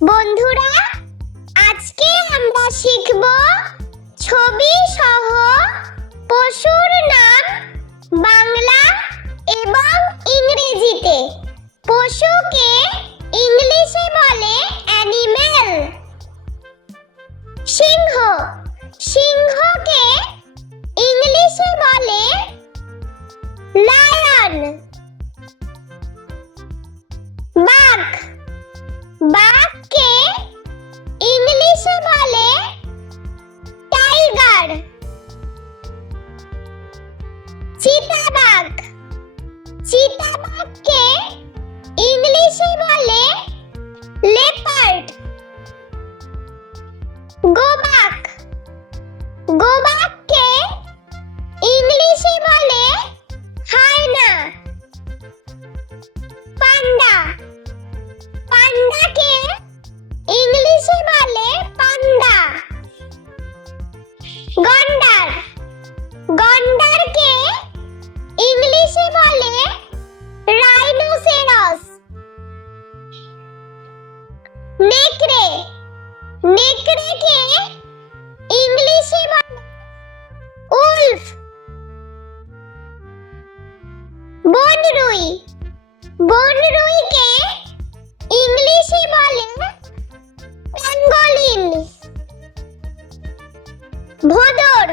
বন্ধুরা, আজকে আমরা শিখব ছবি সহ পশুর নাম বাংলা এবং ইংরেজিতে। পশুকে ইংলিশে বলে অ্যানিমেল। সিংহ, সিংহকে ইংলিশে বলে লায়ন। বাঘ, বাঘকে ইংলিশে বলে টাইগার। চিতাবাঘ, চিতাবাঘকে ইংলিশে বলে লেপার্ড। গোবাক, গোবাককে ইংলিশে বলে হায়না। পান্ডা, পান্ডাকে ইংলিশে বলে পান্ডা। গন্ডার, গন্ডারকে ইংলিশে বলে রাইনোসেরাস। নেকড়ে, নেকড়েকে ইংলিশে বলে উলফ। বনরুই, বনরুইকে ইংলিশে বলে প্যাঙ্গোলিন। ভোঁদর,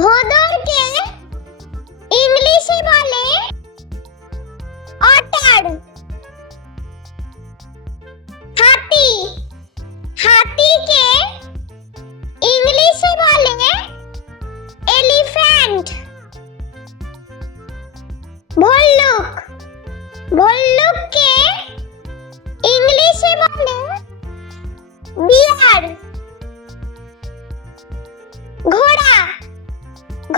ভোঁদরকে ইংলিশে বলে অটার। হাতি, হাতিকে ইংলিশে বলে এলিফ্যান্ট। ভল্লুক, ভল্লুককে ইংলিশে বলে বিয়ার। ঘোড়া,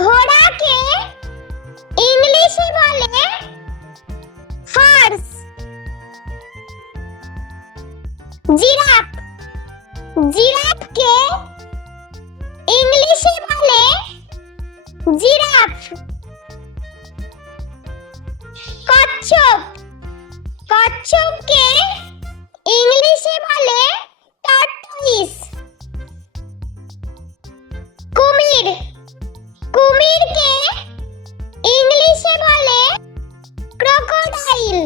ঘোড়াকে ইংলিশে বলে হর্স। জিরাফ, জিরাফকে ইংলিশে বলে জিরাফ। কচ্ছপ, কচ্ছপকে ইংলিশে বলে টর্টয়েস। কুমির, কুমিরকে ইংলিশে বলে ক্রোকোডাইল।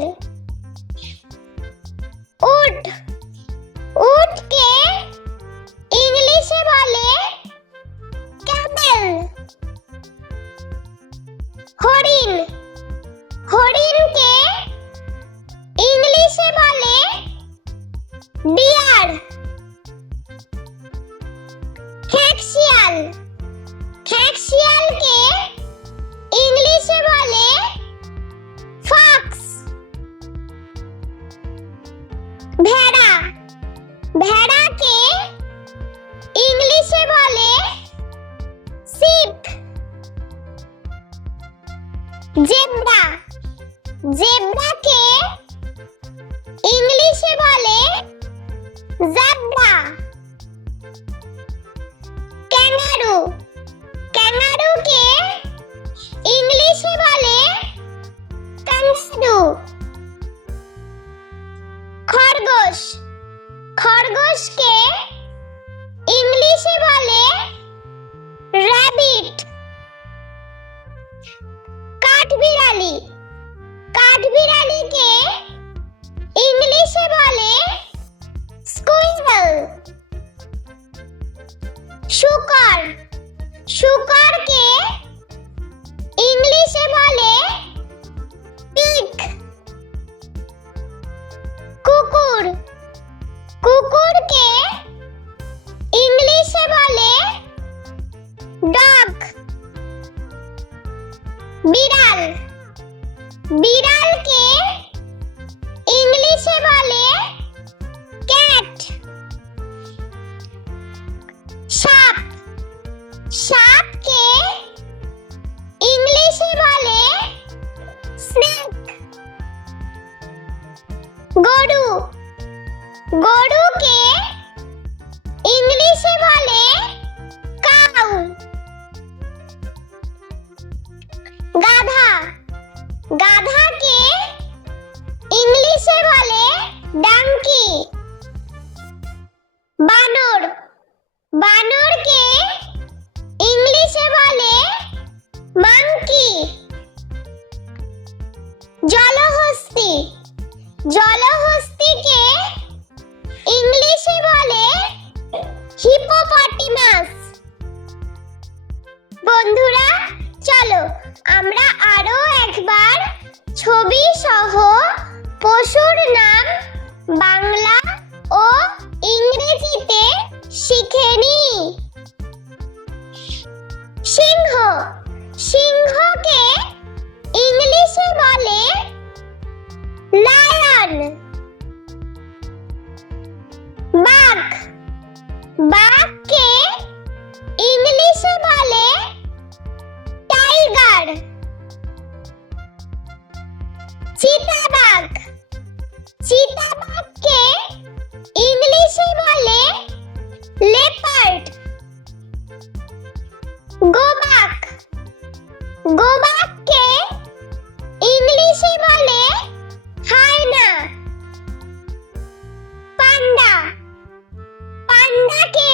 উট, উটকে ইংলিশে বলে ক্যামেল। হরিণ, হরিণকে ইংলিশে বলে ডিয়ার। খেকশিয়াল, খেকশিয়ালকে ইংলিশে বলে ফক্স। ভেড়া, ভেড়াকে ইংলিশে বলে শিপ। জেব্রা, জেব্রাকে ইংলিশে বলে জেব্রা। ক্যাঙ্গারু, ক্যাঙ্গারুকে ইংলিশে বলে ক্যাঙ্গারু। খরগোশ, খরগোশকে ইংলিশে বলে র‍্যাবিট। কাঠবিড়ালি, কাঠবিড়ালিকে ইংলিশে বলে স্কুইরেল। শূকর, শূকরকে ইংলিশে বলে পিগ। কুকুর, কুকুরকে ইংলিশে বলে ডগ। বিড়াল, বিড়ালকে ইংলিশে বলে ক্যাট। সাপ, সাপকে ইংলিশে বলে স্নেক। গরু, গরুকে ইংলিশে বলে কাউ। গাধা, গাধাকে ইংলিশে বলে ডাঙ্কি। বানর বানরকে ইংলিশে বলে মাঙ্কি। জলহস্তী জলহস্তীকে ইংলিশে বলে হিপোপটেমাস। বন্ধুরা চলো আমরা আরো একবার ছবি সহ পশুর নাম বাংলা ও ইংরেজিতে শিখে নিই। সিংহ সিংহকে ইংলিশে বলে লায়ন। বাঘ বাঘকে ইংলিশে বলে টাইগার। চিতাবাঘ চিতাবাঘকে ইংলিশে বলে লেপার্ড। গোবাক গোবাককে ইংলিশে বলে হায়না। পান্ডা পান্ডাকে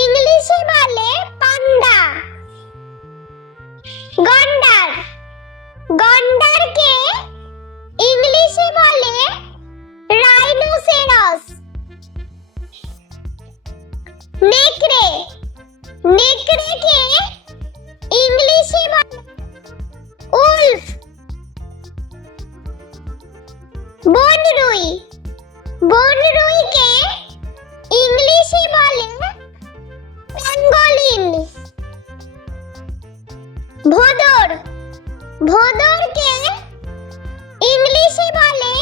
ইংলিশে বলে পান্ডা। গন্ডার গন্ডারকে ইংলিশে বলে রাইনোসেরাস। নেকড়ে নেকড়েকে ইংলিশে বলে উলফ। বনরুই বনরুইকে ইংলিশে বলে প্যাঙ্গোলিন। ভোঁদর ভোঁদরকে ইংলিশে বলে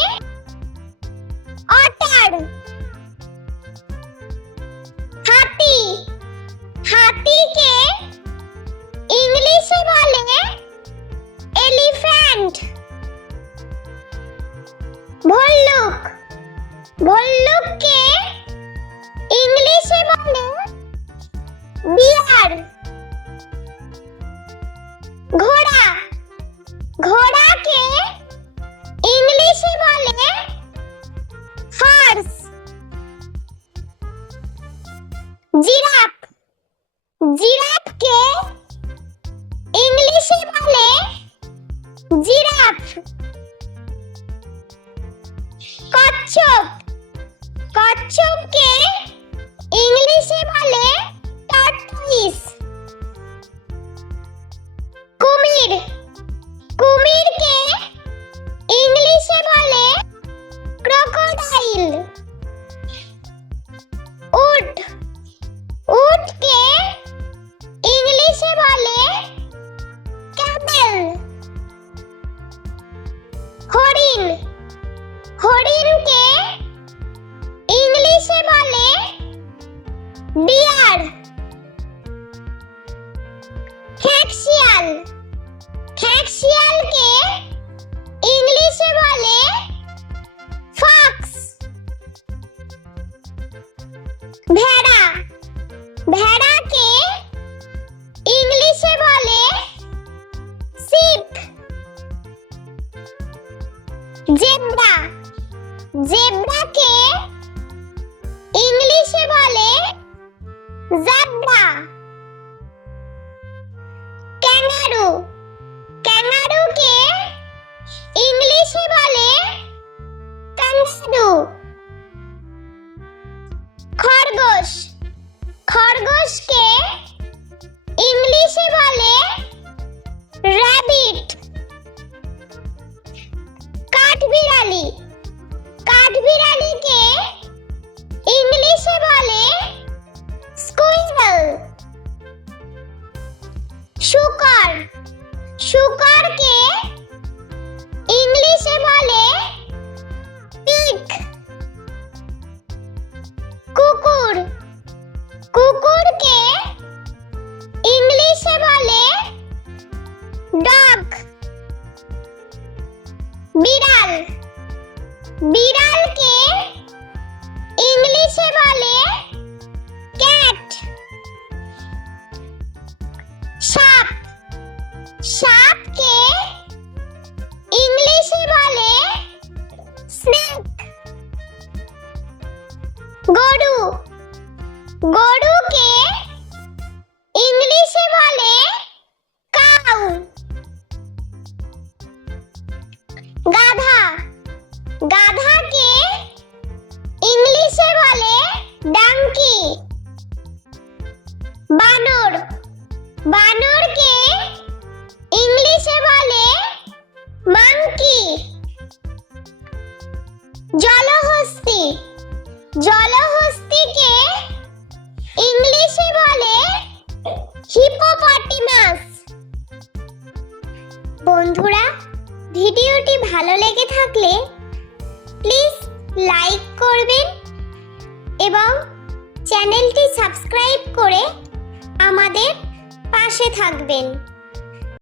অটার। হাতি হাতিকে ইংলিশে বলে এলিফ্যান্ট। ভল্লুক ভল্লুককে ইংলিশে বলে বিয়ার। ঘোড়া ঘোড়াকে ইংলিশে বলে হর্স। জিরাফ জিরাফকে ইংলিশে বলে জিরাফ। কচ্ছপ কচ্ছপকে ইংলিশে বলে টর্টয়েস। কুমির কুমিরকে ইংলিশে বলে ক্রোকোডাইল। উট উটকে ইংলিশে বলে ক্যামেল। হরিণ হরিণকে ইংলিশে বলে ডিয়ার। খেঁকশিয়াল খেঁকশিয়ালকে ইংলিশে বলে ফক্স। ভেড়া ভেড়াকে ইংলিশে বলে শিপ। জেব্রা জেব্রাকে ইংলিশে বলে জেব্রা। ক্যাঙ্গারু ক্যাঙ্গারুকে ইংলিশে বলে ক্যাঙ্গারু। খরগোশ খরগোশকে ইংলিশে বলে র‍্যাবিট। কাঠবিড়ালি কাঠবিড়ালিকে ইংলিশে বলে স্কুইরেল। শুকর শুকরকে ইংলিশে বলে পিগ। কুকুর কুকুরকে ইংলিশে বলে ডগ। বিড়াল বিড়ালকে ইংলিশে বলে ক্যাট। সাপ সাপকে ইংলিশে বলে স্নেক। গরু বন্ধুরা, ভিডিওটি ভালো লেগে থাকলে প্লিজ লাইক করবেন এবং চ্যানেলটি সাবস্ক্রাইব করে আমাদের পাশে থাকবেন।